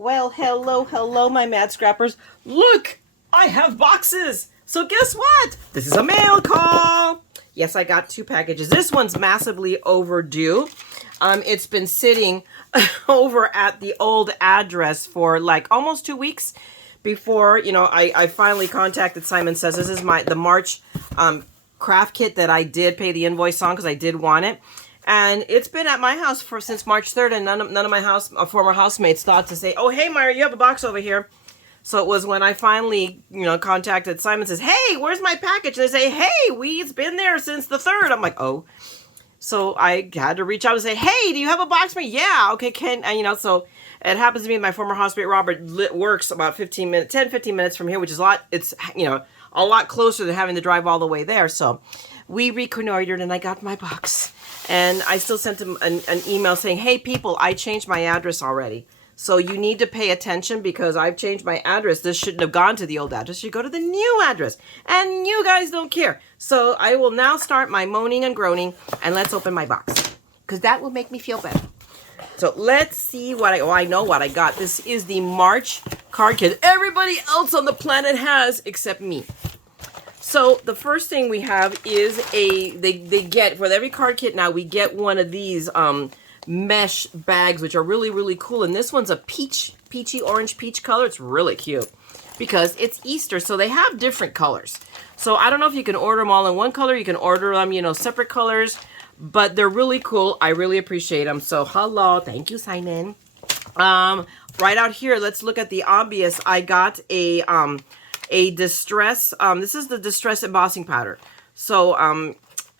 Well, hello, my mad scrappers. Look, I have boxes. So guess what? This is a mail call. Yes, I got 2 packages. This one's massively overdue. It's been sitting over at the old address for like almost 2 weeks before, I finally contacted Simon. Says this is the March craft kit that I did pay the invoice on because I did want it. And it's been at my house since March 3rd, and none of my former housemates thought to say, "Oh, hey, Mayra, you have a box over here." So it was when I finally, contacted Simon. Says, "Hey, where's my package?" And they say, "Hey, it's been there since the 3rd." I'm like, "Oh." So I had to reach out and say, "Hey, do you have a box for me?" "Yeah, okay, so it happens to be my former housemate Robert works about 15 minutes from here, which is a lot. It's, a lot closer than having to drive all the way there. So we reconnoitered and I got my box. And I still sent him an email saying, "Hey, people, I changed my address already. So you need to pay attention because I've changed my address. This shouldn't have gone to the old address. You go to the new address. And you guys don't care." So I will now start my moaning and groaning, and let's open my box because that will make me feel better. So let's see what I know what I got. This is the March card kit everybody else on the planet has except me. So the first thing we have is they get, for every card kit now, we get one of these mesh bags, which are really, really cool. And this one's a peachy orange peach color. It's really cute because it's Easter. So they have different colors. So I don't know if you can order them all in one color. You can order them, separate colors, but they're really cool. I really appreciate them. So hello. Thank you, Simon. Right out here, let's look at the obvious. I got a distress, this is the distress embossing powder. So,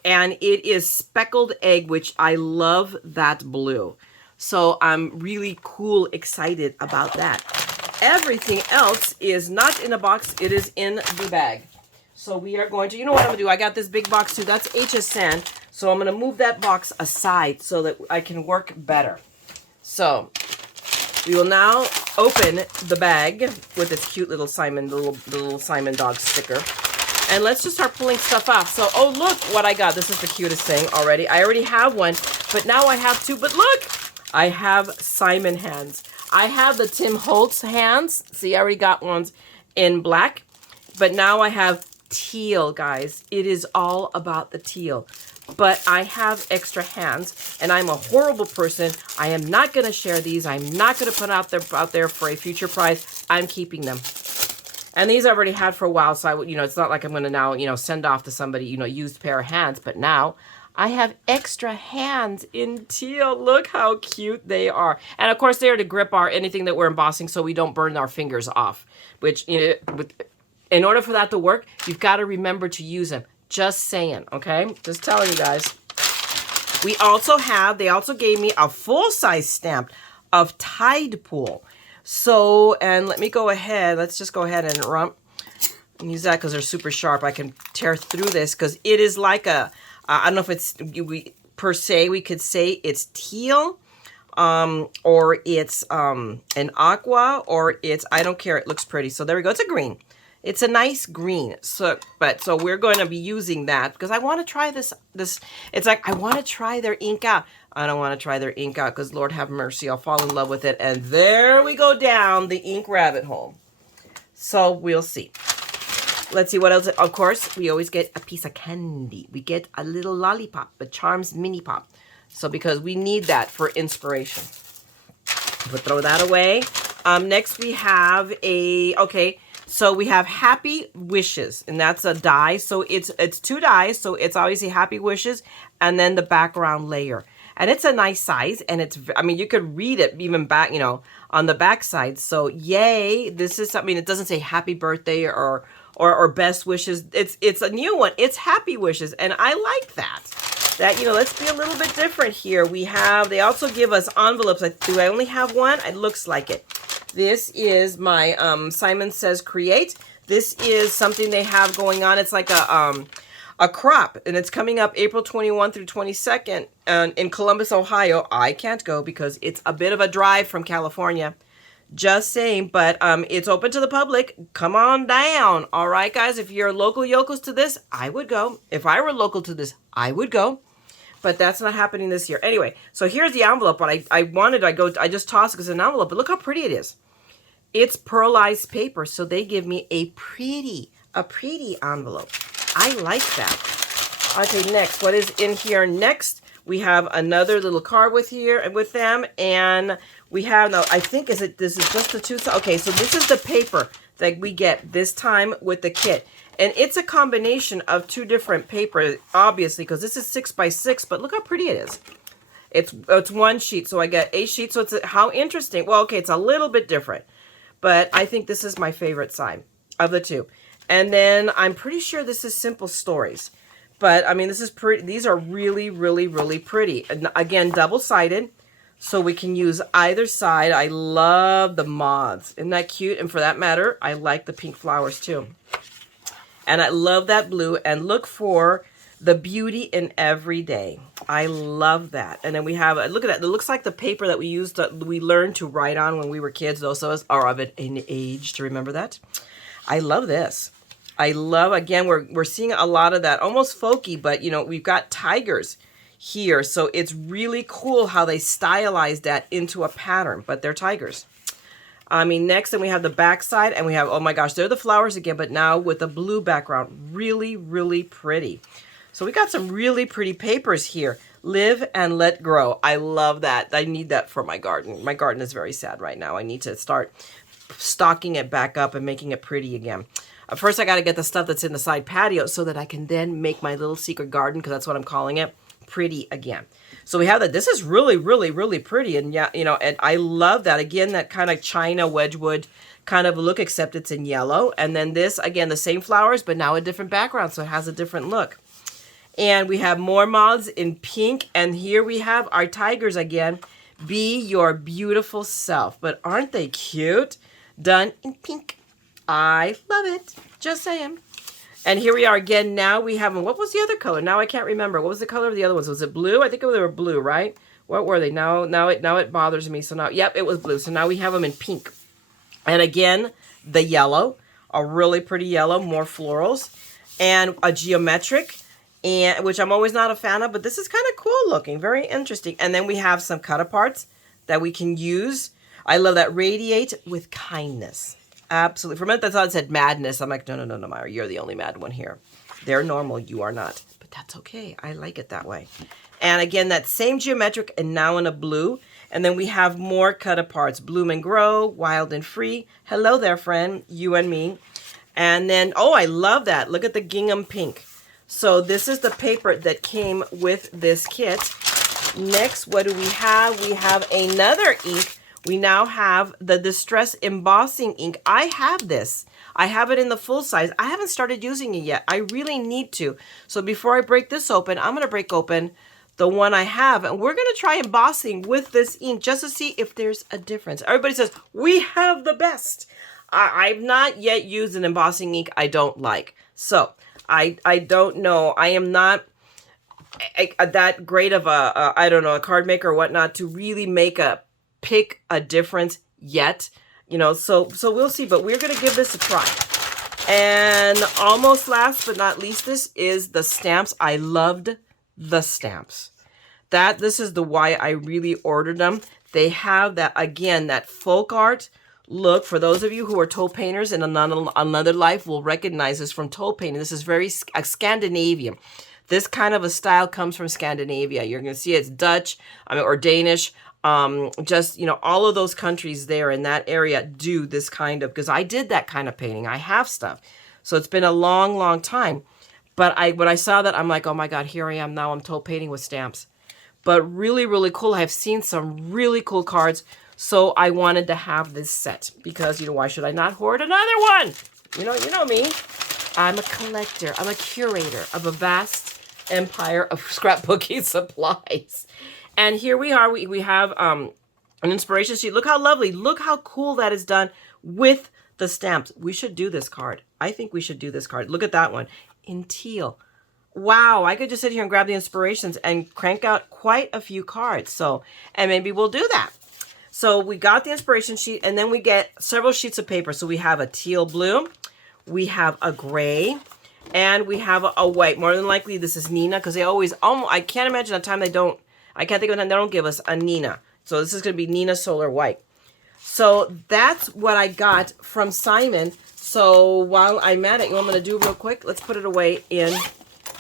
and it is speckled egg, which I love that blue. So I'm really excited about that. Everything else is not in a box. It is in the bag. So we are going to, you know what I'm gonna do? I got this big box too. That's HSN. So I'm gonna move that box aside so that I can work better. So we will now open the bag with this cute little little Simon dog sticker. And let's just start pulling stuff off. So, oh, look what I got. This is the cutest thing already. I already have one, but now I have 2. But look, I have Simon hands. I have the Tim Holtz hands. See, I already got ones in black, but now I have teal, guys. It is all about the teal. But I have extra hands, and I'm a horrible person. I am not going to share these. I'm not going to put out there for a future prize. I'm keeping them. And these I've already had for a while, so it's not like I'm going to now, send off to somebody, used pair of hands. But now I have extra hands in teal. Look how cute they are. And of course, they are to grip anything that we're embossing so we don't burn our fingers off. Which, in order for that to work, you've got to remember to use them. Just saying, okay? Just telling you guys. They also gave me a full-size stamp of Tide Pool. So, and let me go ahead. Let's just go ahead and use that because they're super sharp. I can tear through this because it is like I don't know if it's, per se, we could say it's teal, or it's an aqua, or it's, I don't care. It looks pretty. So there we go. It's a green. It's a nice green. So we're going to be using that because I want to try this. It's like, I want to try their ink out. I don't want to try their ink out because Lord have mercy, I'll fall in love with it. And there we go down the ink rabbit hole. So we'll see. Let's see what else. Of course, we always get a piece of candy. We get a little lollipop, a Charms mini pop. So because we need that for inspiration. We'll throw that away. Next we have so we have Happy Wishes, and that's a die. So it's 2 dies, so it's obviously Happy Wishes, and then the background layer. And it's a nice size, and you could read it even back, on the back side. So yay, this is something, it doesn't say Happy Birthday or Best Wishes. It's a new one. It's Happy Wishes, and I like that. Let's be a little bit different here. They also give us envelopes. Do I only have one? It looks like it. This is my Simon Says Create. This is something they have going on. It's like a crop, and it's coming up April 21 through 22nd in Columbus, Ohio. I can't go because it's a bit of a drive from California. Just saying, but it's open to the public. Come on down. All right, guys, if you're local yokels to this, I would go. If I were local to this, I would go. But that's not happening this year. Anyway, so here's the envelope. But I just tossed it because it's an envelope. But look how pretty it is. It's pearlized paper, so they give me a pretty envelope. I like that. Okay, next, what is in here next? We have another little card with them, and we have, no, I think this is just the two. Okay, so this is the paper that we get this time with the kit. And it's a combination of two different paper, obviously, because this is 6x6, but look how pretty it is. It's one sheet, so I get 8 sheets. So how interesting. Well, okay, it's a little bit different, but I think this is my favorite side of the two. And then I'm pretty sure this is Simple Stories. But, I mean, this is pretty. These are really, really, really pretty. And again, double-sided, so we can use either side. I love the moths. Isn't that cute? And for that matter, I like the pink flowers, too. And I love that blue. And look for the beauty in every day. I love that. And then we have, look at that. It looks like the paper that we learned to write on when we were kids. Those of us are of an age to remember that. I love this. I love, again, we're seeing a lot of that, almost folky, but, you know, we've got tigers here. So it's really cool how they stylized that into a pattern, but they're tigers. I mean, next, then we have the back side, and we have, oh my gosh, they're the flowers again, but now with a blue background. Really, really pretty. So we got some really pretty papers here. Live and let grow. I love that. I need that for my garden. My garden is very sad right now. I need to start stocking it back up and making it pretty again. First, I got to get the stuff that's in the side patio so that I can then make my little secret garden, because that's what I'm calling it, pretty again. So we have that. This is really, really, really pretty. And yeah, you know, and I love that. Again, that kind of China Wedgwood kind of look, except it's in yellow. And then this, again, the same flowers, but now a different background. So it has a different look. And we have more moths in pink. And here we have our tigers again. Be your beautiful self. But aren't they cute? Done in pink. I love it. Just saying. And here we are again. Now we have them. What was the other color? Now I can't remember. What was the color of the other ones? Was it blue? I think they were blue, right? What were they? Now it bothers me. So now, yep, it was blue. So now we have them in pink. And again, the yellow, a really pretty yellow, more florals, and a geometric, and which I'm always not a fan of, but this is kind of cool looking, very interesting. And then we have some cut-aparts that we can use. I love that. Radiate with kindness. Absolutely. For a minute, I thought it said madness. I'm like, no, Mayra, you're the only mad one here. They're normal. You are not. But that's okay. I like it that way. And again, that same geometric, and now in a blue. And then we have more cut-aparts. Bloom and grow, wild and free. Hello there, friend. You and me. And then, oh, I love that. Look at the gingham pink. So this is the paper that came with this kit. Next, what do we have? We have another ink. We now have the Distress Embossing ink. I have this. I have it in the full size. I haven't started using it yet. I really need to. So before I break this open, I'm going to break open the one I have. And we're going to try embossing with this ink just to see if there's a difference. Everybody says, we have the best. I've not yet used an embossing ink I don't like. So I don't know. I am not that great of a, I don't know, a card maker or whatnot to really pick a difference yet, you know, so we'll see, but we're going to give this a try. And almost last but not least, this is the stamps. I loved the stamps. This is the why I really ordered them. They have that, again, that folk art look. For those of you who are toe painters in another life will recognize this from toe painting. This is very Scandinavian. This kind of a style comes from Scandinavia. You're going to see it's Dutch, or Danish. Just, you know, all of those countries there in that area do this kind of, because I did that kind of painting. I have stuff. So it's been a long, long time. But when I saw that, I'm like, oh my God, here I am now. I'm toe painting with stamps. But really, really cool. I've seen some really cool cards. So I wanted to have this set because, you know, why should I not hoard another one? You know me. I'm a collector. I'm a curator of a vast empire of scrapbooking supplies. And here we are. We have an inspiration sheet. Look how lovely. Look how cool that is done with the stamps. We should do this card. I think we should do this card. Look at that one in teal. Wow, I could just sit here and grab the inspirations and crank out quite a few cards. So, and maybe we'll do that. So we got the inspiration sheet, and then we get several sheets of paper. So we have a teal blue, we have a gray, and we have a white. More than likely, this is Nina, because they always, I can't imagine a time I can't think of a time they don't give us a Nina. So this is going to be Nina Solar White. So that's what I got from Simon. So while I'm at it, you know what I'm going to do real quick? Let's put it away in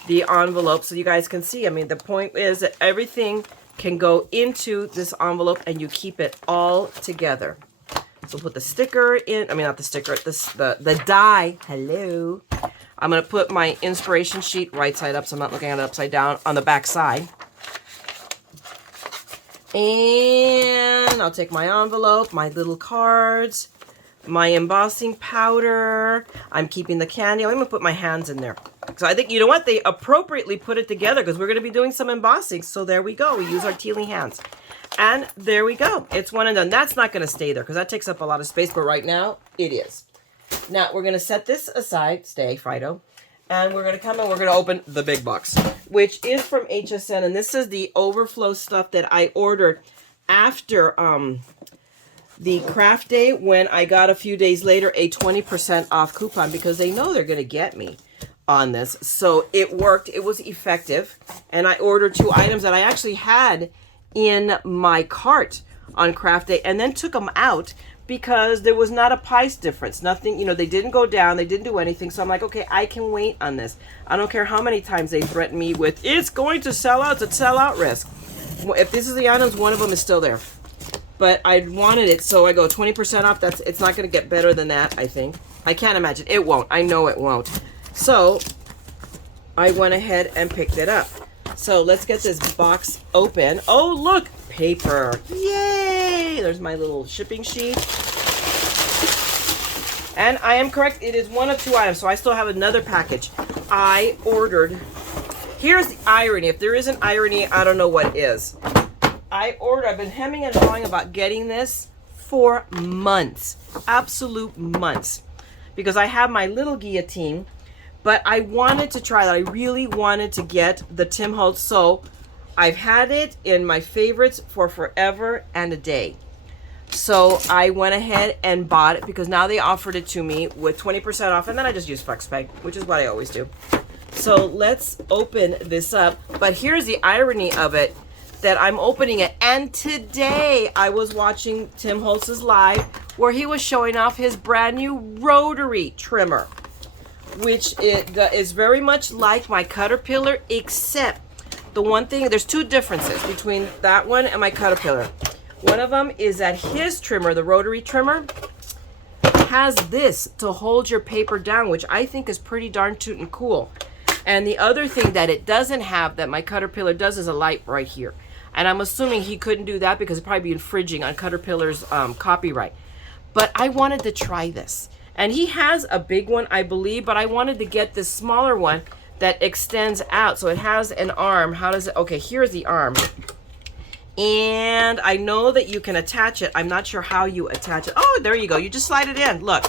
the envelope so you guys can see. I mean, the point is that everything can go into this envelope and you keep it all together. So put the sticker in, I mean, not the sticker, the die. Hello. I'm going to put my inspiration sheet right side up so I'm not looking at it upside down on the back side. And I'll take my envelope, my little cards, my embossing powder. I'm keeping the candy. I'm going to put my hands in there. So I think, you know what? They appropriately put it together because we're going to be doing some embossing. So there we go. We use our tealy hands. And there we go. It's one and done. That's not going to stay there because that takes up a lot of space. But right now, it is. Now, we're going to set this aside. Stay, Fido. And we're going to come and we're going to open the big box, which is from HSN. And this is the overflow stuff that I ordered after the craft day when I got a few days later a 20% off coupon because they know they're going to get me on this. So it worked. It was effective. And I ordered 2 items that I actually had in my cart on craft day and then took them out because there was not a price difference. Nothing, you know, they didn't go down. They didn't do anything. So I'm like, okay, I can wait on this. I don't care how many times they threaten me with, it's going to sell out, it's a sell-out risk. If this is the items, one of them is still there. But I wanted it, so I go 20% off. It's not going to get better than that, I think. I can't imagine. It won't. I know it won't. So I went ahead and picked it up. So let's get this box open. Oh, look, paper. Yay! There's my little shipping sheet. And I am correct. It is one of 2 items. So I still have another package. I ordered. Here's the irony. If there isn't irony, I don't know what is. I've been hemming and hawing about getting this for months. Absolute months. Because I have my little guillotine. But I wanted to try that. I really wanted to get the Tim Holtz. So I've had it in my favorites for forever and a day. So I went ahead and bought it because now they offered it to me with 20% off. And then I just use FlexPay, which is what I always do. So let's open this up. But here's the irony of it, that I'm opening it. And today I was watching Tim Holtz's live where he was showing off his brand new rotary trimmer, which is very much like my Caterpillar, except the one thing, there's 2 differences between that one and my Caterpillar. One of them is that his trimmer, the rotary trimmer, has this to hold your paper down, which I think is pretty darn tootin' cool. And the other thing that it doesn't have that my Caterpillar does is a light right here. And I'm assuming he couldn't do that because it'd probably be infringing on Caterpillar's copyright. But I wanted to try this. And he has a big one, I believe, but I wanted to get this smaller one that extends out. So it has an arm. How does it? Okay, here's the arm. And I know that you can attach it. I'm not sure how you attach it. Oh, there you go. You just slide it in. Look.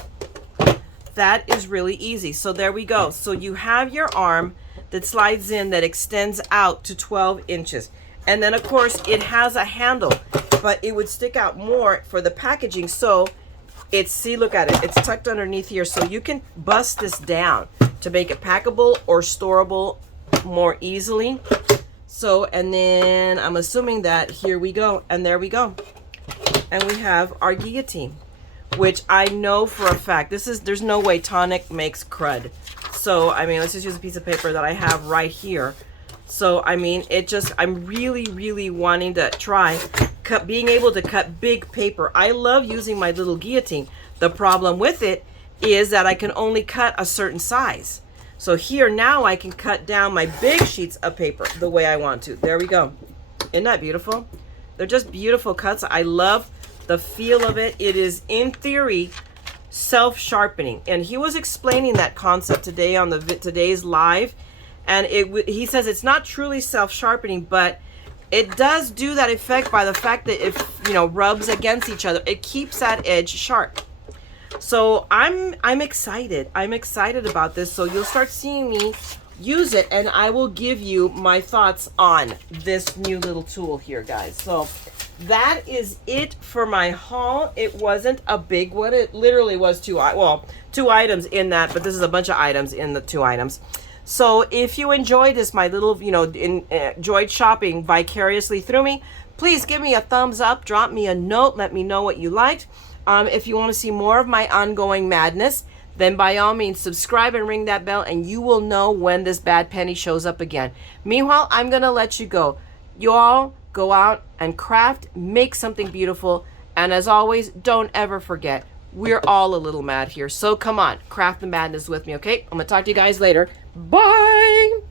That is really easy. So there we go. So you have your arm that slides in that extends out to 12 inches. And then, of course, it has a handle, but it would stick out more for the packaging. So it's, see, look at it. It's tucked underneath here. So you can bust this down to make it packable or storable more easily. So, and then I'm assuming that here we go. And there we go. And we have our guillotine, which I know for a fact, there's no way Tonic makes crud. So, I mean, let's just use a piece of paper that I have right here. So, I mean, I'm really, really wanting to try being able to cut big paper. I love using my little guillotine. The problem with it is that I can only cut a certain size. So here now I can cut down my big sheets of paper the way I want to. There we go. Isn't that beautiful? They're just beautiful cuts. I love the feel of it. It is, in theory, self-sharpening. And he was explaining that concept today on today's live. And he says it's not truly self-sharpening, but it does do that effect by the fact that if, rubs against each other, it keeps that edge sharp. So I'm excited. I'm excited about this. So you'll start seeing me use it, and I will give you my thoughts on this new little tool here, guys. So that is it for my haul. It wasn't a big one. It literally was two items in that, but this is a bunch of items in the 2 items. So if you enjoyed this, my little, enjoyed shopping vicariously through me, please give me a thumbs up, drop me a note, let me know what you liked. If you want to see more of my ongoing madness, then by all means subscribe and ring that bell, and you will know when this bad penny shows up again. Meanwhile, I'm going to let you go. You all go out and craft, make something beautiful, and as always, don't ever forget, we're all a little mad here. So come on, craft the madness with me, okay? I'm going to talk to you guys later. Bye!